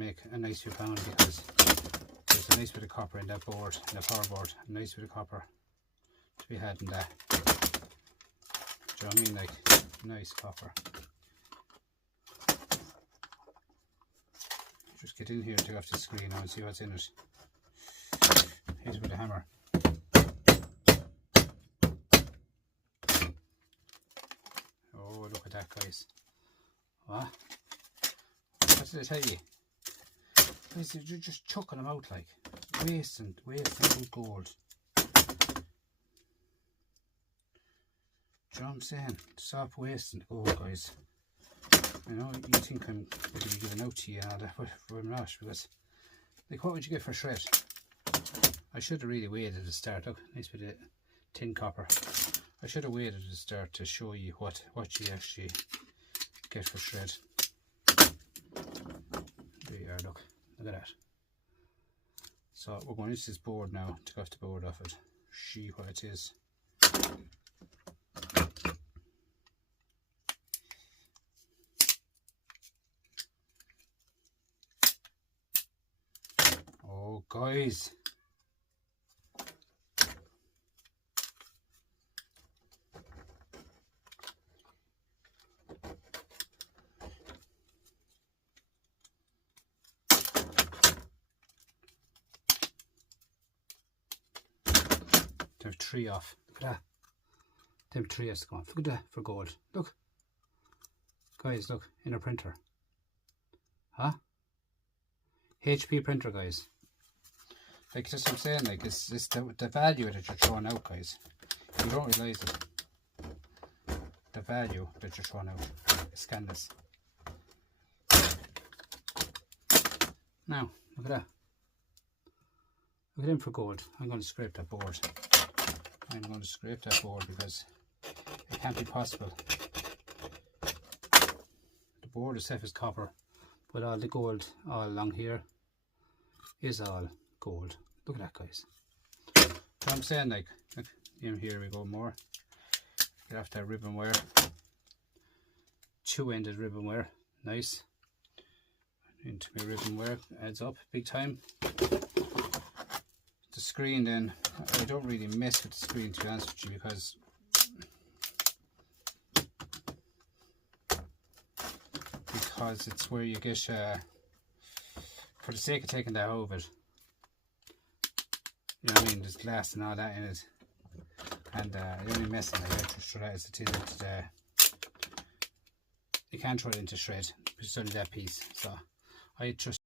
make a nice few pounds, because there's a nice bit of copper in that board, in the power board, a nice bit of copper to be had in that. Do you know what I mean? Like, nice copper. Just get in here and take off the screen now and see what's in it. Here's with a hammer. Oh, look at that, guys. What? What did I tell you? Guys, you're just chucking them out, like, wasting good gold. Do you know what I'm saying? Stop wasting gold, guys. You know, you think I'm going to be giving out to you and all that, but I'm not, because, like, what would you get for shred? I should have really weighed at the start. Look, nice bit of tin copper. I should have weighed at the start to show you what you actually get for shred. There you are, look at that. So we're going into this board now, take off the board off it, see what it is. Oh, guys. Them 3 off. Look at that. Them 3 has to come off. Look at that for gold. Look. Guys, look. In a printer. Huh? HP printer, guys. Like, that's what I'm saying. Like, it's the value that you're throwing out, guys. You don't realise it. The value that you're throwing out is scandalous. Now, look at that. Look at him for gold. I'm going to scrape that board. I'm going to scrape that board because it can't be possible. The board itself is copper, but all the gold all along here is all gold. Look at that, guys. So I'm saying, like, look, here we go more. Get off that ribbon wire. 2-ended ribbon wire. Nice. Into my ribbon wire. Adds up big time. The screen then, I don't really mess with the screen, to be honest with you, because it's where you get, for the sake of taking that out of it, you know what I mean, there's glass and all that in it, and the only messing I get to shred is you can't throw it into shred, it's only that piece, so I trust